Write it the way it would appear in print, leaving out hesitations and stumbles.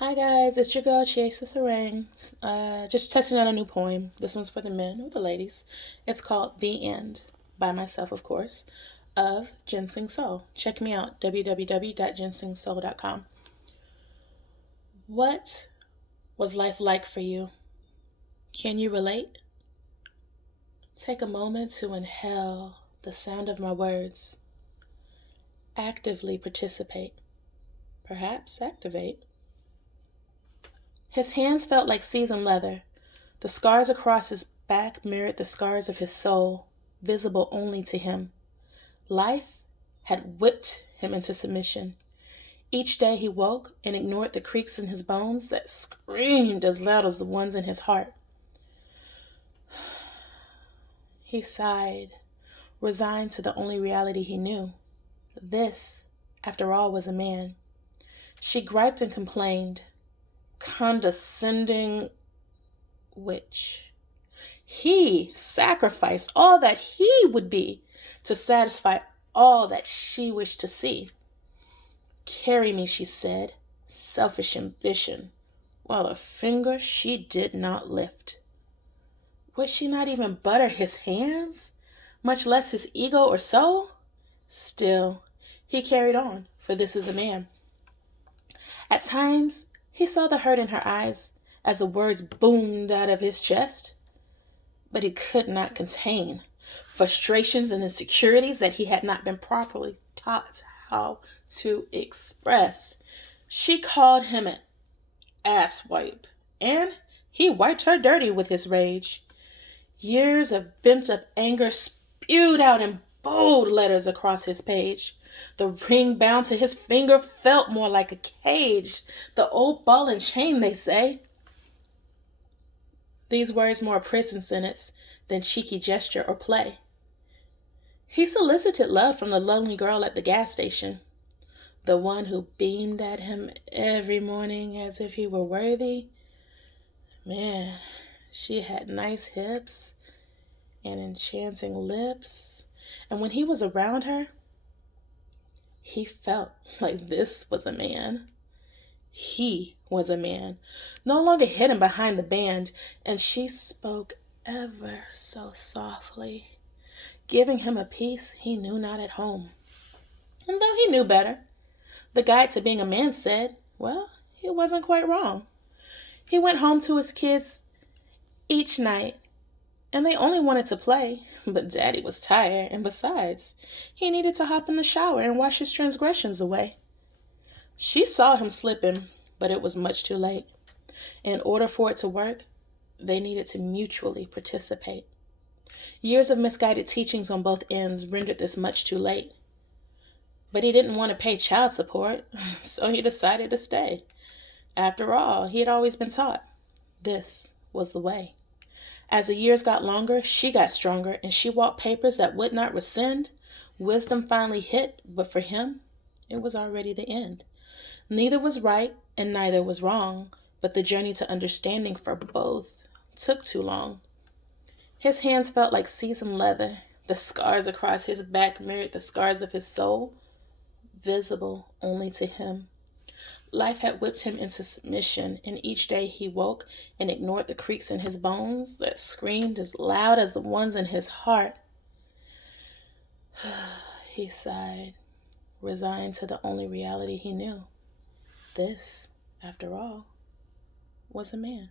Hi guys, it's your girl Chiesa Sarang. Just testing out a new poem. This one's for the men or the ladies. It's called The End, by myself, of course, of Ginseng Soul. Check me out, www.ginsengsoul.com. What was life like for you? Can you relate? Take a moment to inhale the sound of my words. Actively participate. Perhaps activate. His hands felt like seasoned leather. The scars across his back mirrored the scars of his soul, visible only to him. Life had whipped him into submission. Each day he woke and ignored the creaks in his bones that screamed as loud as the ones in his heart. He sighed, resigned to the only reality he knew. This, after all, was a man. She griped and complained. Condescending witch. He sacrificed all that he would be to satisfy all that she wished to see. Carry me, she said, selfish ambition, while a finger she did not lift. Would she not even butter his hands, much less his ego or soul? Still, he carried on, for this is a man. At times, he saw the hurt in her eyes as the words boomed out of his chest, but he could not contain frustrations and insecurities that he had not been properly taught how to express. She called him an asswipe, and he wiped her dirty with his rage. Years of bent-up anger spewed out in bold letters across his page. The ring bound to his finger felt more like a cage. The old ball and chain, they say. These words more a prison sentence than cheeky gesture or play. He solicited love from the lonely girl at the gas station, the one who beamed at him every morning as if he were worthy. Man, she had nice hips and enchanting lips, and when he was around her, he felt like this was a man. He was a man, no longer hidden behind the band, and she spoke ever so softly, giving him a peace he knew not at home. And though he knew better, the guide to being a man said, well, he wasn't quite wrong. He went home to his kids each night, and they only wanted to play, but Daddy was tired, and besides, he needed to hop in the shower and wash his transgressions away. She saw him slipping, but it was much too late. In order for it to work, they needed to mutually participate. Years of misguided teachings on both ends rendered this much too late. But he didn't want to pay child support, so he decided to stay. After all, he had always been taught this was the way. As the years got longer, she got stronger, and she walked papers that would not rescind. Wisdom finally hit, but for him, it was already the end. Neither was right and neither was wrong, but the journey to understanding for both took too long. His hands felt like seasoned leather. The scars across his back mirrored the scars of his soul, visible only to him. Life had whipped him into submission, and each day he woke and ignored the creaks in his bones that screamed as loud as the ones in his heart. He sighed, resigned to the only reality he knew. This, after all, was a man.